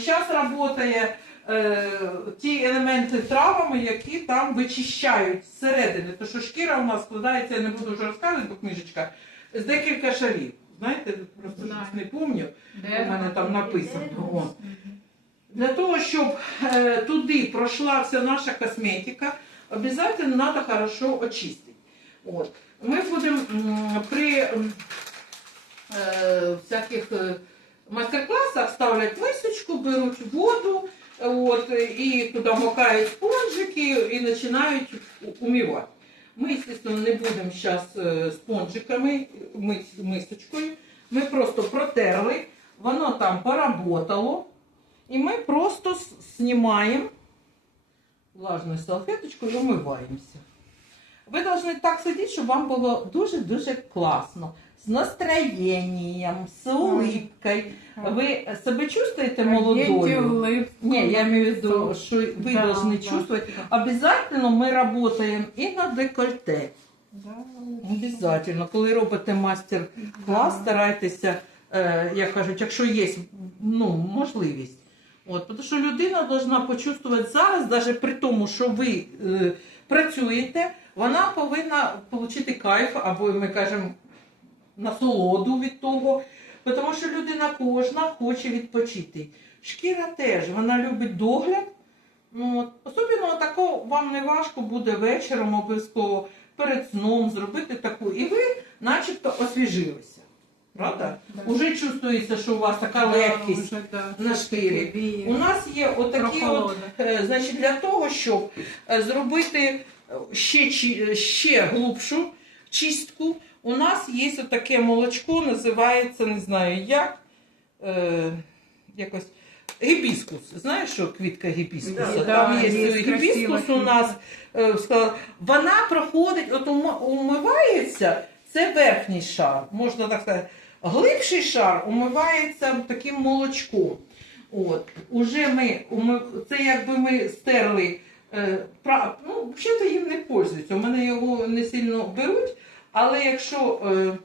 час працює. Е, ті елементи травами, які там вичищають зсередини. Тому що шкіра у нас складається, я не буду вже розказувати, бо книжечка, з декілька шарів. Знаєте, просто щось не пам'ятаю. У мене там написано. О. Для того, щоб е, туди пройшла вся наша косметика, обов'язково треба хорошо очистити. От. Ми будемо при е, всяких е, майстер-класах ставлять мисочку, беруть воду, от, і туди макають спонжики і починають у- умивати. Ми, звісно, не будемо зараз спонжиками мисочкою. Ми просто протерли, воно там поработало. І ми просто знімаємо влажною салфеточкою і умиваємося. Ви повинні так сидіти, щоб вам було дуже-дуже класно. З настроєнням, з улыбкою. Ви себе чувствуєте молодою? Ні, я маю в виду, що ви Да, повинні да. чувствувати. Обязательно ми працюємо і на декольте. Обязательно. Коли робите мастер-клас, старайтеся, е, як кажуть, якщо є ну, можливість. От, тому що людина повинна почувствувати зараз, навіть при тому, що ви е, працюєте, вона повинна отримати кайф, або ми кажемо насолоду від того. Тому що людина кожна хоче відпочити. Шкіра теж, вона любить догляд. Ну, от. Особливо тако вам не важко буде вечором обов'язково перед сном зробити таку. І ви начебто освіжилися. Правда? Уже чувствується, що у вас така легкість. на шкірі. У нас є отакі от, е, значить, для того, щоб е, зробити ще, ще глубшу чистку, у нас є отаке молочко, називається, не знаю як, е, якось гібіскус. Знаєш, що квітка гібіскуса? Да, Там да, є гібіскус у нас. е, Вона проходить, от умивається, це верхній шар, можна так сказати. Глибший шар умивається таким молочком. От, уже ми, це якби ми стерли, е, пра- ну, взагалі-то їм не пользуються, у мене його не сильно беруть, але якщо, е,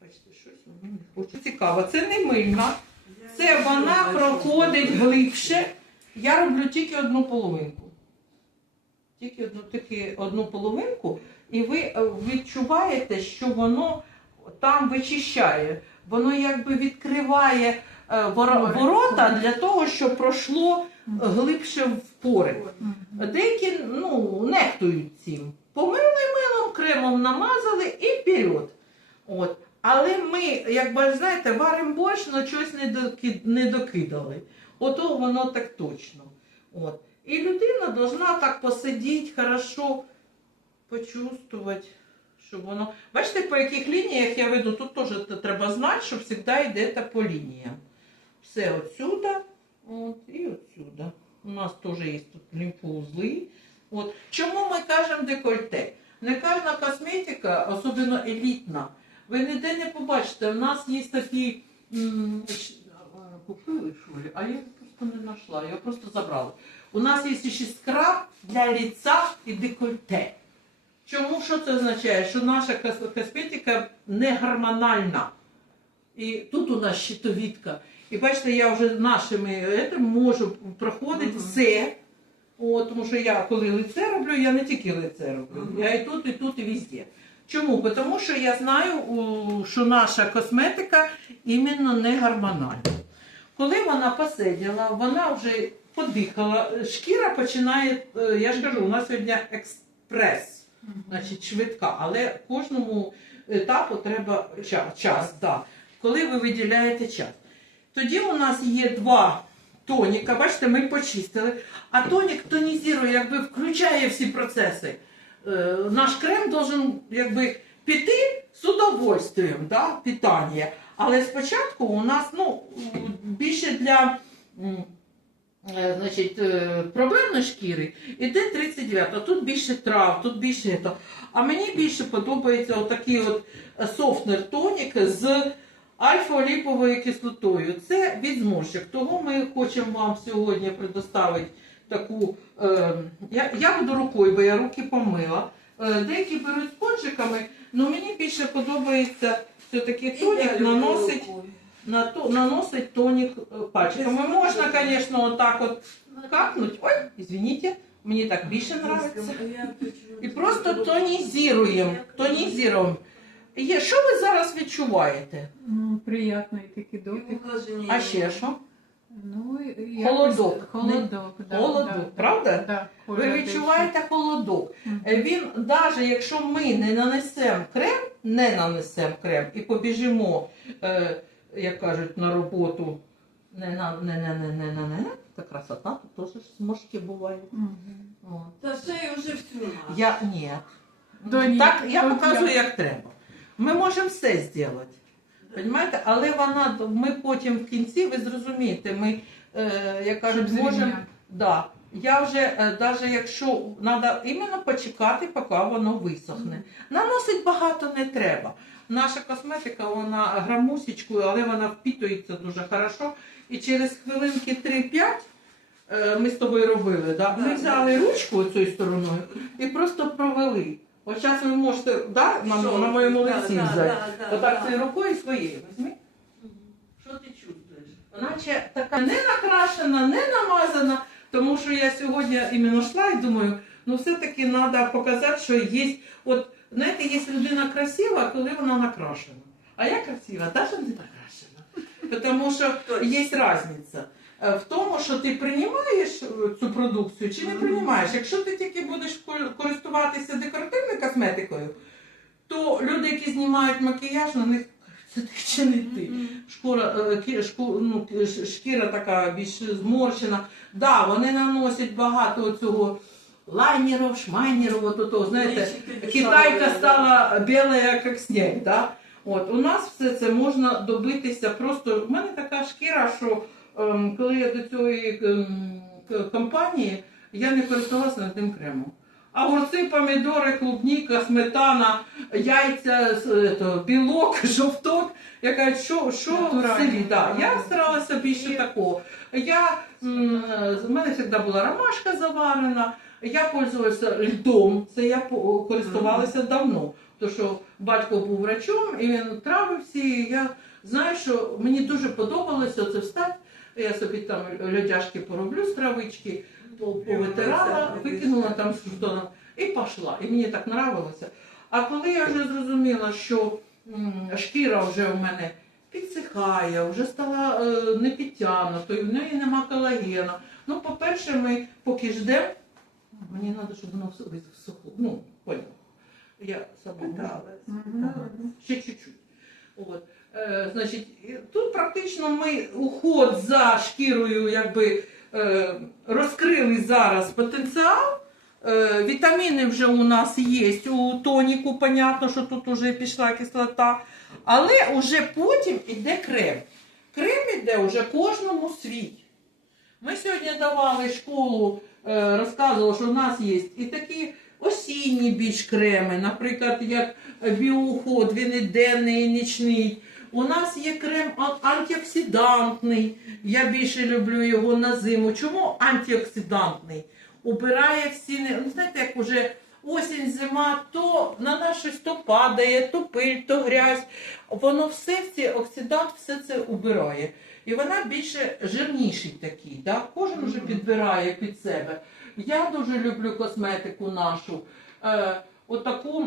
бачите, щось воно не хоче. Цікаво, це не мильна, це вона проходить глибше. Я роблю тільки одну половинку. Тільки одну, тільки одну половинку, і ви е, відчуваєте, що воно там вичищає. Воно якби відкриває ворота для того, щоб пройшло глибше в пори. Деякі ну, нехтують цим. Помили милом, кремом намазали і вперед. От. Але ми, якби знаєте, варимо борщ, але щось не, докидали. Ото воно так точно. От. І людина повинна так посидіти, хорошо почувствувати, щоб воно. Бачите, по яких лініях я веду, тут теж треба знати, що завжди йдете по лініям. Все отсюда, от, і отсюда. У нас теж є тут лімфоузли. От. Чому ми кажемо декольте? Не кожна косметика, особливо елітна, ви ніде не побачите. У нас є такі купили ли, а я просто не знайшла, я просто забрала. У нас є ще скраб для лиця і декольте. Чому що це означає? Що наша косметика не гормональна. І тут у нас щитовідка. І бачите, я вже нашими етим можу проходити все. О, тому що я коли лице роблю, я не тільки лице роблю. Я і тут, і тут, і везде. Чому? Тому що я знаю, що наша косметика іменно не гормональна. Коли вона посиділа, вона вже подихала, шкіра починає, е, я ж кажу, у нас сьогодні експрес, значить швидка, але кожному етапу треба час, час да. коли ви виділяєте час. Тоді у нас є два тоніка, бачите, ми почистили, а тонік тонізує, якби включає всі процеси. Е, наш крем должен якби піти з удовольствием, да, питання. Але спочатку у нас ну, більше для е, значить, е, проблемної шкіри іде 39, а тут більше трав, тут більше то. А мені більше подобається отакий от софтнер тонік з альфа-оліповою кислотою. Це від зморщик. Того ми хочемо вам сьогодні предоставити таку. Е, я, я буду рукою, бо я руки помила. Е, деякі беруть спонжиками, але мені більше подобається все-таки тонік наносить на то, наносить тонік е, пальчиками. Можна, звісно, отак от капнуть. Ой, извините, мені так більше подобається. І просто тонізуємо. Тонізуємо. Є, що ви зараз відчуваєте? Ну, приятний такий дотик. А ще що? Ну, і Холодок. Холодок, да, Холодок, да, правда? Да, Ви відчуваєте холодок. Е, Він, навіть якщо ми не нанесемо крем, не нанесемо крем і побіжимо, е, як кажуть, на роботу, не на не, не, не, не, не, не, це красота, тут теж зморшки бувають. От. Та все я вже всю. Я ні. Да ні, так, я тут показую, як треба. Ми можемо все зробити. Понимаєте? Але вона, ми потім в кінці, ви зрозумієте, ми, е, як кажуть, можемо. Да. Я вже, навіть якщо треба іменно почекати, поки воно висохне. Наносить багато не треба. Наша косметика, вона грамусечкою, але вона впітується дуже хорошо. І через хвилинки 3-5 е, ми з тобою робили. Да? Ми взяли ручку цією стороною і просто провели. От зараз ви можете да, на, Що? на моєму Да, лиці да, взяти. да, да, Отак да. цією рукою своєю візьми. Що ти чувствуєш? Наче така не накрашена, не намазана, тому що я сьогодні іменно йшла і думаю, ну все-таки треба показати, що є. От знаєте, є людина красива, коли вона накрашена. А я красива, навіть не накрашена. Тому що є різниця. Е, В тому, що ти приймаєш е, цю продукцію чи не приймаєш. Якщо ти тільки будеш користуватися декоративною косметикою, то люди, які знімають макіяж, на них це ти чи не ти. Шкура, е, шку, ну, шкіра така більш зморщена. Да, вони наносять багато цього лайнерів, шмайнерів, от того, знаєте, китайка стала біла, як сніг. Да? От, у нас все це можна добитися просто. У мене така шкіра, що коли я до цієї ем, компанії, я не користувалася над кремом. А огурці, помідори, клубніка, сметана, яйця, ето, білок, жовток. Я кажу, що, що в селі? Да. Я старалася більше такого. Я, в мене завжди була ромашка заварена, я пользувалася льдом, це я користувалася давно. Тому що батько був врачом, і він трави всі. І я знаю, що мені дуже подобалося це встати. Я собі там льодяшки пороблю з травички, повитирала, викинула там з ждоном і пішла. І мені так нравилося. А коли я вже зрозуміла, що м, шкіра вже у мене підсихає, вже стала е, не підтягнутою, в неї нема колагена. Ну, по-перше, ми поки ждемо, мені треба, щоб воно все висохло. Ну, поняла. Я сама. Ще чуть-чуть. От. Е, значить, тут практично ми уход за шкірою якби, е, розкрили зараз потенціал. Е, вітаміни вже у нас є у тоніку, понятно, що тут вже пішла кислота. Але вже потім іде крем. Крем іде вже кожному свій. Ми сьогодні давали школу, розказували, що у нас є і такі осінні більш креми, наприклад, як біоуход, він і денний, і нічний. У нас є крем антиоксидантний. Я більше люблю його на зиму. Чому антиоксидантний? Убирає всі, не- ну, знаєте, як уже осінь, зима, то на нас щось то падає, то пиль, то грязь. Воно все, ці оксидант все це убирає. І вона більше жирніший такий. Да? Кожен вже підбирає під себе. Я дуже люблю косметику нашу. Е, отаку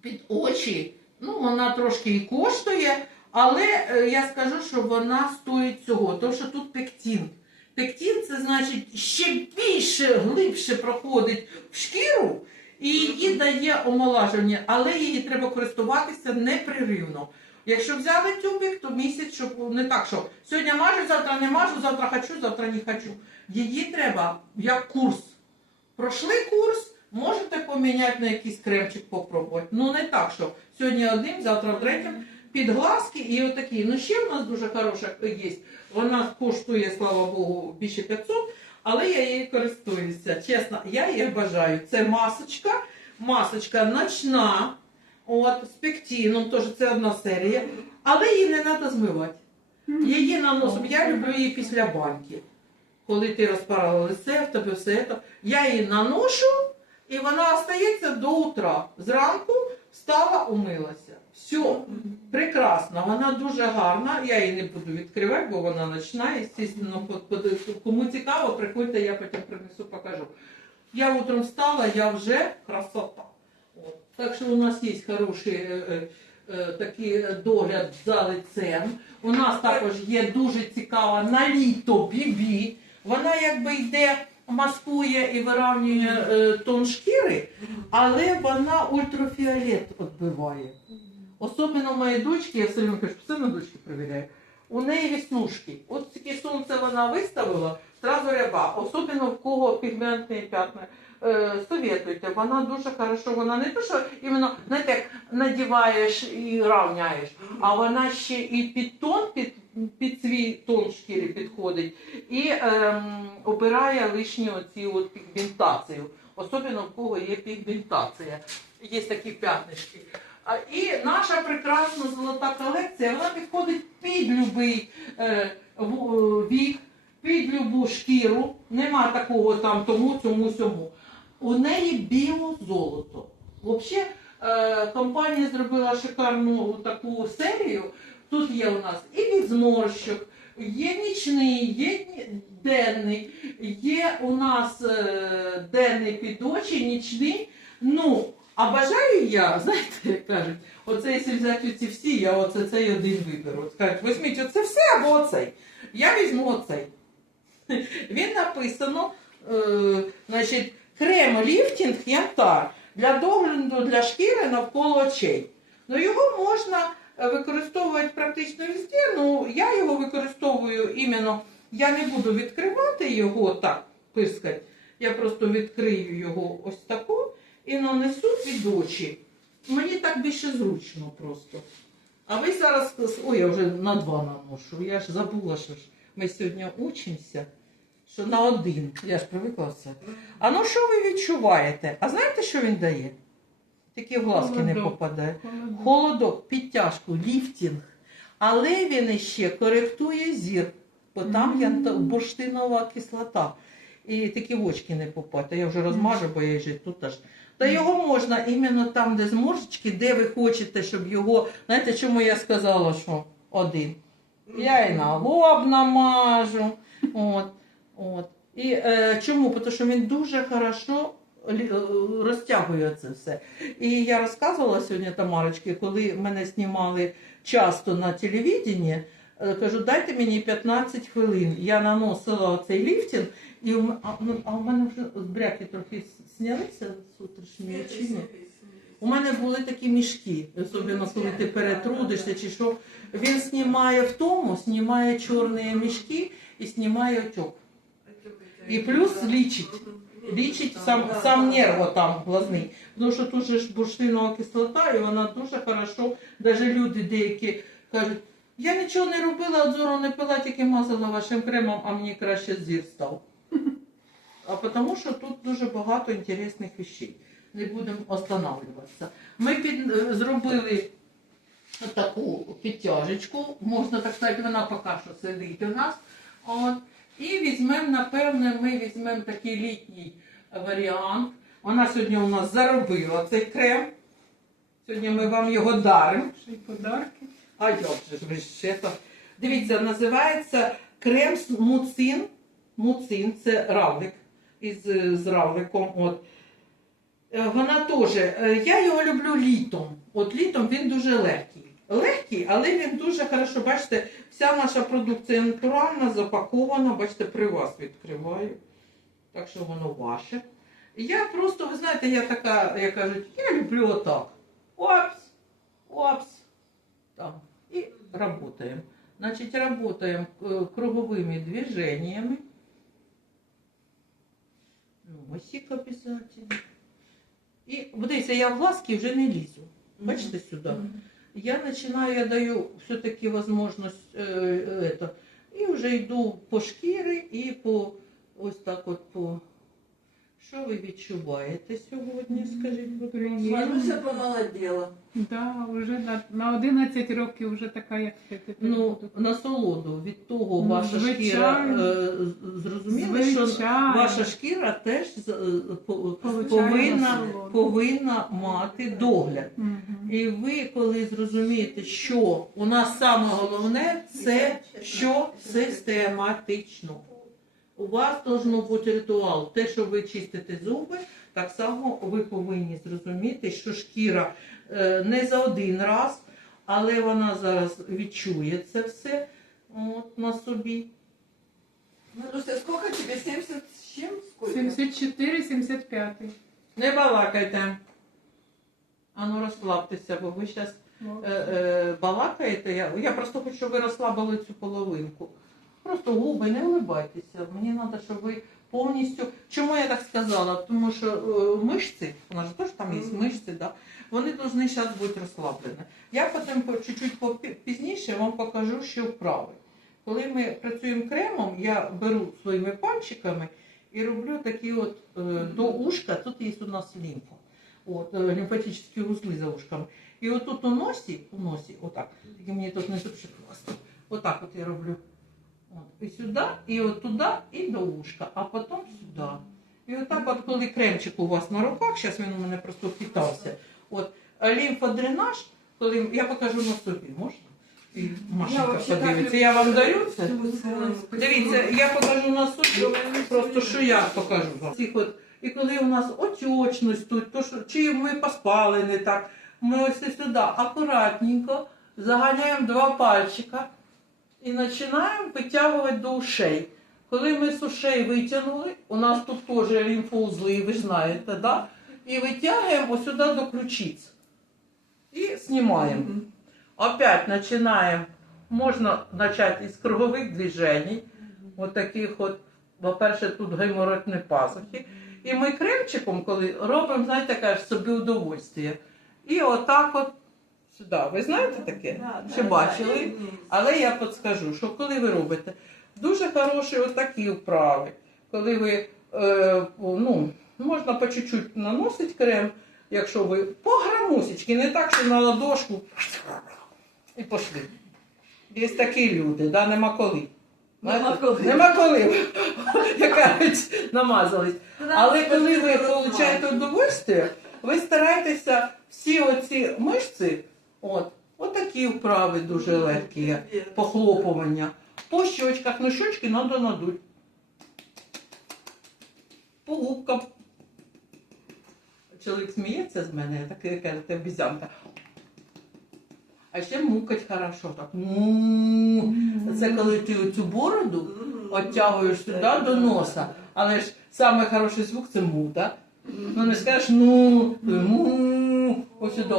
під очі. Ну, вона трошки і коштує, але е, я скажу, що вона стоїть цього, тому що тут пектін. Пектін це значить ще більше, глибше проходить в шкіру і її дає омолаження, але її треба користуватися непреривно. Якщо взяли тюбик, то місяць, щоб не так, що сьогодні мажу, завтра не мажу, завтра хочу, завтра не хочу. Її треба як курс. Пройшли курс, можете поміняти на якийсь кремчик попробувати. Ну не так, що сьогодні один, завтра третім. Під глазки і отакі. Ну ще в нас дуже хороша є. Вона коштує, слава Богу, більше 500, але я її користуюся. Чесно, я її бажаю. Це масочка, масочка ночна, от, з пектином, теж це одна серія, але її не треба змивати. Її наносимо. Я люблю її після банки. Коли ти розпарала лице, в тебе все це. Я її наношу, і вона остається до утра. Зранку встала, умилася. Все, прекрасно, вона дуже гарна. Я її не буду відкривати, бо вона ночна, звісно, кому цікаво, приходьте, я потім принесу, покажу. Я утром встала, я вже красота. От. Так що у нас є хороший е, е, е, такий догляд за лицем. У нас також є дуже цікава на літо бібі. Вона якби йде, маскує і виравнює е, тон шкіри, але вона ультрафіолет відбиває. Особливо в моєї дочки, я все время кажу, постійно дочки перевіряю. У неї веснушки. От таке сонце вона виставила, зразу ряба. Особливо в кого пігментні п'ятна. Е, советуйте, вона дуже хорошо, вона не те, що іменно, знаєте, надіваєш і рівняєш, а вона ще і під тон, під, під свій тон шкіри підходить і ем, обирає лишні оці от пігментацію. Особливо в кого є пігментація. Є такі п'ятнишки. А, І наша прекрасна золота колекція, вона підходить під будь-який е, е, вік, під любу шкіру. Нема такого там тому, цьому, сьому. У неї біозолото. Взагалі, е, компанія зробила шикарну таку серію. Тут є у нас і від зморщок, є нічний, є денний, є у нас е, денний під очі, нічний. Ну, а бажаю я, знаєте, як кажуть, оце якщо взяти ці всі, я оце цей один виберу. От Кажуть, візьміть оце все або оцей. Я візьму оцей. Він написано, е, значить, крем ліфтінг янтар для догляду для шкіри навколо очей. Ну, його можна використовувати практично везде. Ну, я його використовую іменно, я не буду відкривати його так, пискать. Я просто відкрию його ось таку і нанесу під очі. Мені так більше зручно просто. А ви зараз, ой, я вже на два наношу. Я ж забула, що ж ми сьогодні учимося, що на один. Я ж привикла все. А ну що ви відчуваєте? А знаєте, що він дає? Такі глазки не попадає. Холодок. Холодок, підтяжку, ліфтінг. Але він іще коректує зір, бо там є та- бурштинова кислота. І такі в очки не попасть. А я вже розмажу, бо я вже тут аж. Та його можна іменно там, де зморшечки, де ви хочете, щоб його. Знаєте, чому я сказала, що один? Я і на лоб намажу. От, от. І е, чому? Тому що він дуже хорошо розтягує це все. І я розказувала сьогодні Тамарочки, коли мене знімали часто на телевіденні, е, кажу, дайте мені 15 хвилин. Я наносила цей ліфтинг, і в м- а, ну, а у мене вже от бряки трохи знялися з утрішньої очині. У мене були такі мішки, особливо коли ти перетрудишся чи що. Він знімає втому, знімає чорні мішки і знімає отек. І плюс лічить. Лічить сам, сам нерв там глазний. Тому що тут же ж бурштинова кислота, і вона дуже хорошо, навіть люди деякі кажуть, я нічого не робила, от зору не пила, тільки мазала вашим кремом, а мені краще зір став. А тому що тут дуже багато інтересних вещей. Не будемо останавливатися. Ми під, е, зробили таку підтяжечку, можна так сказати, вона поки що сидить у нас. От. І візьмемо, напевне, ми візьмемо такий літній варіант. Вона сьогодні у нас заробила цей крем. Сьогодні ми вам його даримо. Ще й подарки. А як же ж ви ще то? Дивіться, називається крем з муцин. Муцин це равлик із з равликом. От. Е, Вона теж, е, я його люблю літом. От літом він дуже легкий. Легкий, але він дуже хорошо, бачите, вся наша продукція натуральна, запакована, бачите, при вас відкриваю. Так що воно ваше. Я просто, ви знаєте, я така, як кажуть, я люблю отак. Опс, опс. Там. И работаем. Значит, работаем э, круговыми движениями. Носик обязательно. І дивіться, я в глазки вже не лізу. Бачите сюди? Я начинаю, я даю все-таки возможность е, е, это, И уже иду по шкірі і по ось так от по Що ви відчуваєте сьогодні? Скажіть, будь ласка. Маруся. Да, вже на, на 11 років вже така, як ти тепер Ну, насолоду від того Ну, ваша шкіра звичайно. е, з- зрозуміла, що Звичайно. ваша шкіра теж з- е, по- Получає повинна, насолоду. повинна мати догляд. Мгм. І ви, коли зрозумієте, що у нас саме головне, це що систематично. У вас должно бути ритуал. Те, що ви чистите зуби, так само ви повинні зрозуміти, що шкіра е, не за один раз, але вона зараз відчує це все от, на собі. Маруся, сколько тебе? 70 с чем? Сколько? 74, 75. Не балакайте. Ану, розслабтеся, бо ви зараз е, е, балакаєте. Я, я просто хочу, щоб ви розслабили цю половинку. Просто губи, не улибайтеся. Мені треба, щоб ви повністю. Чому я так сказала? Тому що е, мишці, у нас теж там є мишці, да? вони повинні зараз бути розслаблені. Я потім по- чуть-чуть пізніше вам покажу, що вправи. Коли ми працюємо кремом, я беру своїми пальчиками і роблю такі от е, до ушка, тут є у нас лімфа. От, е, лімфатичні вузли за ушками. І отут у носі, у носі, отак, тільки мені тут не зручно класти. Отак от я роблю. От, і сюди, і от туди, і до ушка, а потім сюди. І отак, от коли кремчик у вас на руках, зараз він у мене просто впітався. От, лімфодренаж, коли я покажу на собі, можна? І Машенька подивиться. Я вам дарю це? Дивіться, я покажу на собі, просто що я покажу вам. І коли у нас отечність тут, то що, чи ми поспали не так, ми ось сюди акуратненько заганяємо два пальчика і починаємо витягувати до ушей. Коли ми з ушей витягнули, у нас тут теж лімфоузли, ви знаєте, да? і витягуємо ось сюди до ключиць. І знімаємо. Мгм. Опять начинаем. Можно начать із кругових движень. От таких от, по-перше, тут гайморотні пазухи. І ми кремчиком, коли робимо, знаєте, каже, собі удовольствие. І отак от сюди. Ви знаєте таке? Чи бачили? Але я підскажу, що коли ви робите дуже хороші отакі вправи, коли ви е, ну, можна по чуть-чуть наносити крем, якщо ви по грамусечки, не так, що на ладошку і пошли. Є такі люди, да, нема коли. Нема коли. Нема коли. Яка намазались. Але коли ви отримуєте удовольствие, ви стараєтеся всі оці мишці, от, отакі вправи дуже легкі, похлопування. По щочках, ну щочки треба надуть. По губкам. Чоловік сміється з мене, я таке каже, ти обізянка. А ще мукать хорошо. Так. Це коли ти оцю бороду оттягуєш сюди до носа. Але ж хороший звук це му, так? Ну не скажеш ну, му, ось сюди.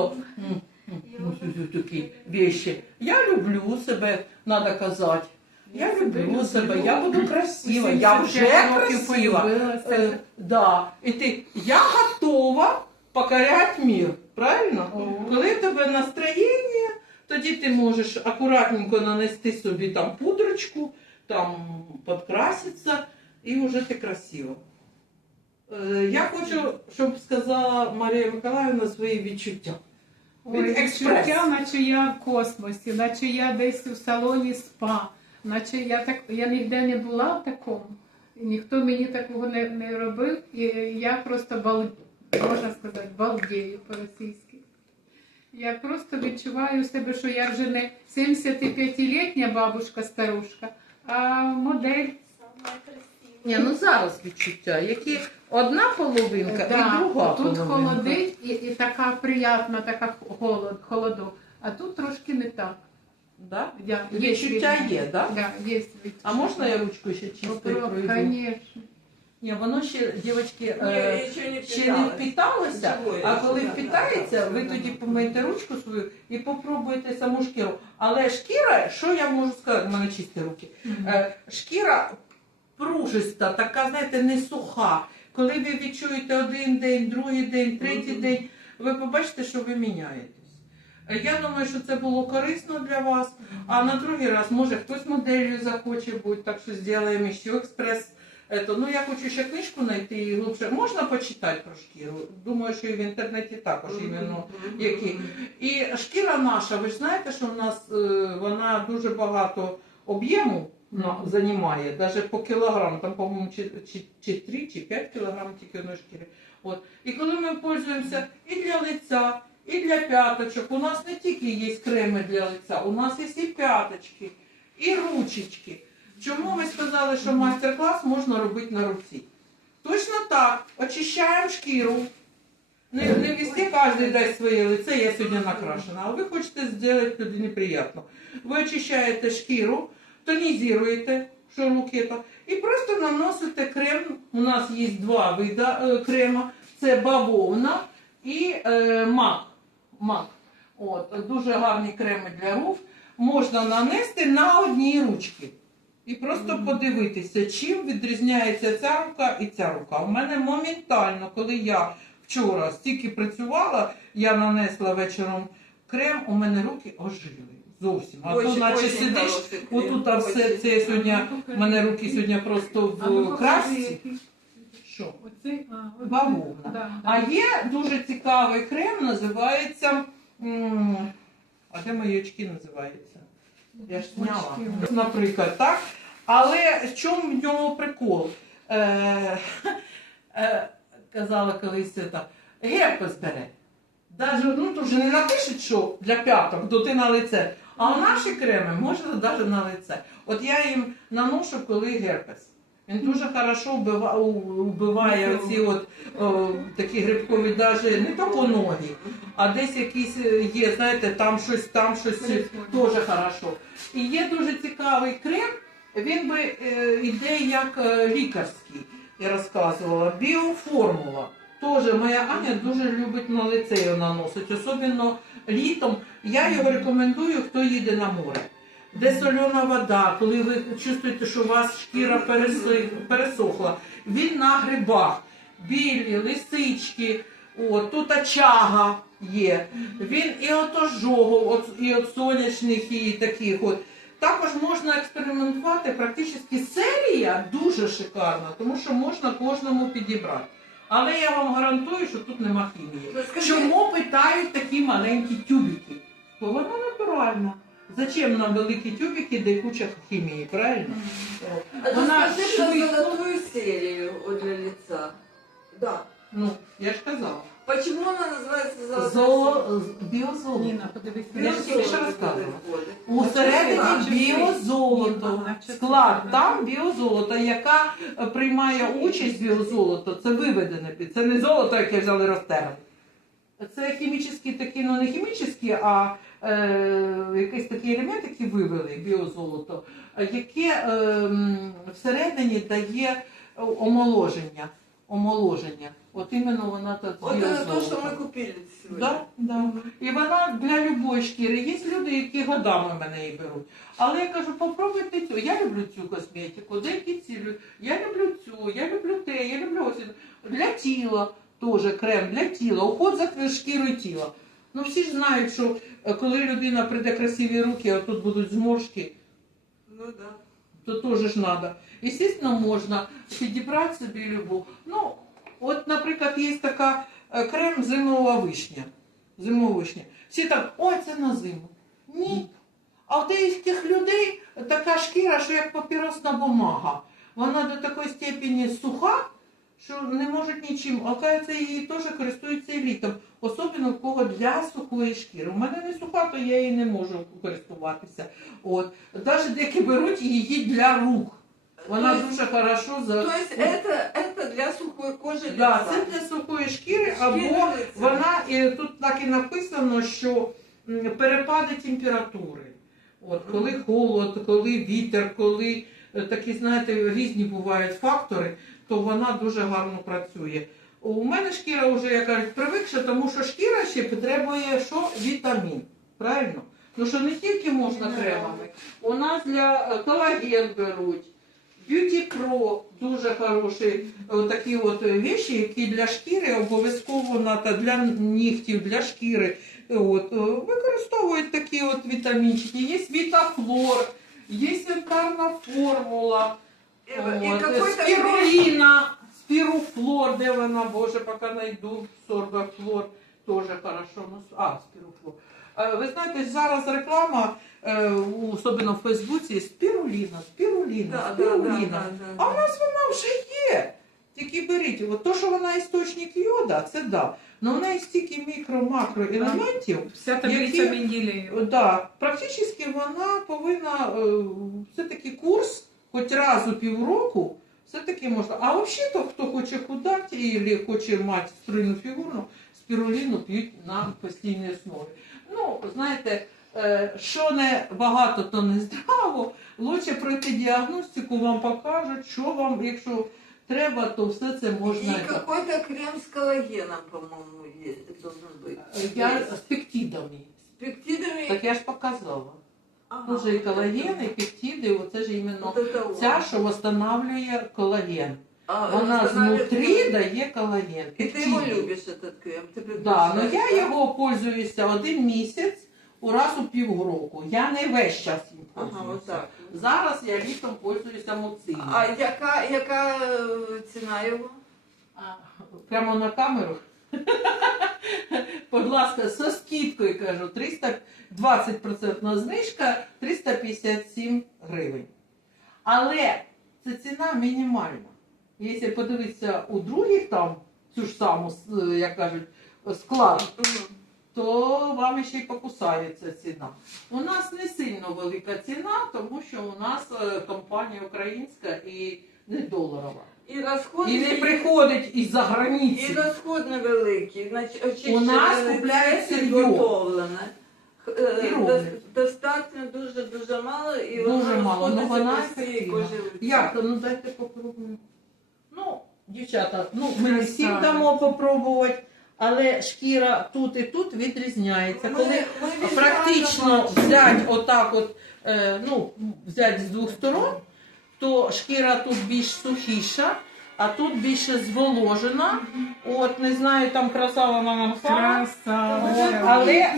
Вещі. Я люблю себе, треба казати. Я люблю себе, я буду красива, я вже красива. Е, да. І ти, я готова покоряти мир, правильно? О. Коли в тебе настроєння, тоді ти можеш акуратненько нанести собі там пудрочку, там підкраситися, і вже ти красива. Е, Я хочу, щоб сказала Марія Миколаївна свої відчуття. Ой, Від відчуття, наче я в космосі, наче я десь у салоні спа, наче я так я ніде не була в такому. Ніхто мені такого не, не робив, і я просто бал, можна сказати, балдею по-російськи. Я просто відчуваю себе, що я вже не 75-літня бабушка-старушка, а модель. Ні, ну зараз відчуття, які одна половинка Да, і друга тут половинка. холодить і, і така приятна, така холод, холодок, а тут трошки не так. Да? Я, Відчуття відчуття. є, да? Да, є відчуття. А можна я ручку ще чисто пройду? Конечно. Ні, воно ще, дівчатки, е, ще не впіталося, а коли впітається, ви тоді помийте ручку свою і попробуйте саму шкіру. Але шкіра, що я можу сказати, в мене чисті руки. Е, Шкіра пружиста, така, знаєте, не суха. Коли ви відчуєте один день, другий день, третій Мгм. день, ви побачите, що ви міняєтесь. Е, Я думаю, що це було корисно для вас. А на другий раз, може, хтось моделлю захоче бути, так що зробимо ще експрес Это, ну я хочу ще книжку знайти і глибше. Можна почитати про шкіру. Думаю, що і в інтернеті також іменно які. І шкіра наша, ви ж знаєте, що в нас е, вона дуже багато об'єму на- займає, навіть по кілограм, там, по-моєму, чи, чи, чи 3, чи 5 кілограм тільки одної шкіри. От. І коли ми пользуємося і для лиця, і для п'яточок, у нас не тільки є креми для лиця, у нас є і п'яточки, і ручечки. Чому ви сказали, що майстер-клас можна робити на руці? Точно так, очищаємо шкіру. Не, не везде кожен дасть своє лице, я сьогодні накрашена, а ви хочете зробити людині приємно. Ви очищаєте шкіру, тонізуєте, то, і просто наносите крем. У нас є два види е, крема: це бавовна і е, мак. мак. От, дуже гарні креми для рук. Можна нанести на одній ручці. І просто подивитися, чим відрізняється ця рука і ця рука. У мене моментально, коли я вчора стільки працювала, я нанесла вечором крем, у мене руки ожили. Зовсім. А то наче сидиш, отут а все це сьогодні, Ну, у мене руки сьогодні просто ну, в покажи, красці. Що? Бавовна. А є дуже цікавий крем, називається. А де мої очки називаються? Я ж зняла. Наприклад, так. Але в чому в ньому прикол? Е, е, казала колись це так, герпес бере. Даже, ну, то вже не напишуть, що для п'яток, то ти на лице. А у наші креми можна навіть на лице. От я їм наношу, коли герпес. Він дуже хорошо вбиває оці от о, такі грибкові, навіть не тільки ноги, а десь якісь е, є, знаєте, там щось, там щось е, теж хорошо. І є дуже цікавий крем, він би е, як е, лікарський, я розказувала, біоформула. Теж моя Аня дуже любить на лице його наносити, особливо літом. Я його рекомендую, хто їде на море. Де сольона вода, коли ви чувствуєте, що у вас шкіра пересохла, він на грибах, білі, лисички, от, тут чага є. Він і от ожогу, і от сонячних, і таких от. Також можна експериментувати, практично серія дуже шикарна, тому що можна кожному підібрати. Але я вам гарантую, що тут нема хімії. Ну, Чому питають такі маленькі тюбики? Бо вона натуральна. Зачем нам великі тюбики, де куча хімії, правильно? А Вона скажи про швидко. золотую серию для лица. Да. Ну, я ж казала. Почему она называется золотая Золо... Біозолото. Ніна, подивись. Я ж тільки що розказувала. Усередині біозолото. Склад там біозолото, яка е, приймає участь біозолото. Це виведене, це не золото, яке взяли розтерли. Це хімічні такі, ну не хімічні, а е, якийсь такий елемент, який вивели, біозолото, е, яке е, всередині дає омоложення. Омоложення. От іменно вона так Вот это то, біозолото. что мы купили сегодня. Да, да. І вона для любої шкіри. Є люди, які годами мене її беруть. Але я кажу, попробуйте цю. Я люблю цю косметику, деякі ці лю- Я люблю цю, я люблю те, я люблю ось. Для тіла теж крем для тіла, уход за шкірою тіла. Ну всі ж знають, що е, коли людина прийде красиві руки, а тут будуть зморшки, Ну да. То теж ж треба. Звісно, можна підібрати собі любу. Ну, от, наприклад, є така е, крем зимова вишня. Зимова вишня. Всі так, ой, це на зиму. Ні. А в деяких людей така шкіра, що як папіросна бумага. Вона до такої степені суха, що не можуть нічим. Оказується, її теж користуються літом. Особливо в кого для сухої шкіри. У мене не суха, то я її не можу користуватися. От. Навіть деякі беруть її для рук. Вона то, дуже хорошо за. то есть это, это для сухой кожи лица. Це для сухої шкіри, або Шкіри вона і тут так і написано, що перепади температури. От коли холод, коли вітер, коли е, такі, знаєте, різні бувають фактори, то вона дуже гарно працює. У мене шкіра вже, як кажуть, привикша, тому що шкіра ще потребує що? Вітамін. Правильно? Ну що не тільки можна кремами. У нас для е, колаген беруть. Beauty Pro дуже хороші е, такі от віші, які для шкіри обов'язково надо, для нігтів, для шкіри. Е, От, використовують такі от вітамінчики. Є Вітафлор, є янтарна формула. И какой-то спируфлор, де вона, боже, поки найду, сорбофлор, теж хорошо. Ну, а, спируфлор. Е, Ви знаєте, зараз реклама, е, особливо в Фейсбуці, спіруліна, спіруліна, Да, да, да, спіруліна. да, А да. в нас вона вже є. Тільки беріть. От то, що вона істочник йода, це да. Але в неї стільки мікро-макроелементів, Вся таблиця Які- Менделєєва. Да, практично вона повинна е, все-таки курс, хоч раз у півроку, все-таки можна. А взагалі, то, хто хоче худати або хоче мати стройну фігуру, спіруліну п'ють на постійній основі. Ну, знаєте, е, що не багато, то не здраво. Лучше пройти діагностику, вам покажуть, що вам, якщо треба, то все це можна. И какой-то крем с коллагеном, по-моему, есть, должен быть. Е, Я з пектидами. С пептидами. Так я ж показала. Ага, Тоже і вот колаген, это. і пептиди, оце ж іменно Вот это вот. ця, що встановлює колаген. А, Вона восстанавливает знутрі кровь. дає колаген. И ты его пептиди. любишь, этот крем? Ты Да, ну предпочитаешь, я да? його пользуюся один місяць у раз у півроку. Я не весь час їм Ага, пользуюся. вот так. Зараз я літом пользуюся муцином. А яка, яка е, ціна його? Прямо на камеру. Будь ласка, со скидкою кажу, 320% знижка 357 гривень. Але це ціна мінімальна. Якщо подивитися у других там цю ж саму, як кажуть, склад, то вам ще й покусається ціна. У нас не сильно велика ціна, тому що у нас е, компанія українська і не доларова. І розход І не приходить із-за і границі. розход невеликий. Значить, У нас лице. Е, І до- роблять. Достатньо дуже дуже мало і Дуже воно мало, ну розходиться вона по всій ефективна. кожі лиця. Як? Ну дайте попробуємо. Ну, дівчата, ну ми не всім Красавець. дамо попробувати, але шкіра тут і тут відрізняється. Ми- Коли ми практично бачимо. взяти отак, от, е, ну, взяти з двох сторон, то шкіра тут більш сухіша, а тут більше зволожена. От, не знаю, там краса вона нам сама. Красавиця. Але,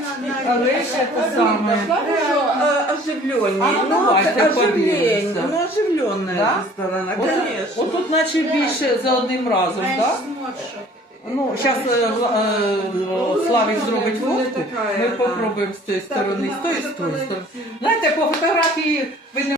але ще те саме. Хорошо, а, оживленнее. А ну, давайте подивимося. Ну, оживленная Да? эта сторона, От, конечно. от тут наче більше за одним разом, так? Ну, зараз Славік зробить фотку, ми попробуємо з цієї сторони, з тої, з тої сторони. Знаєте, по фотографії ви не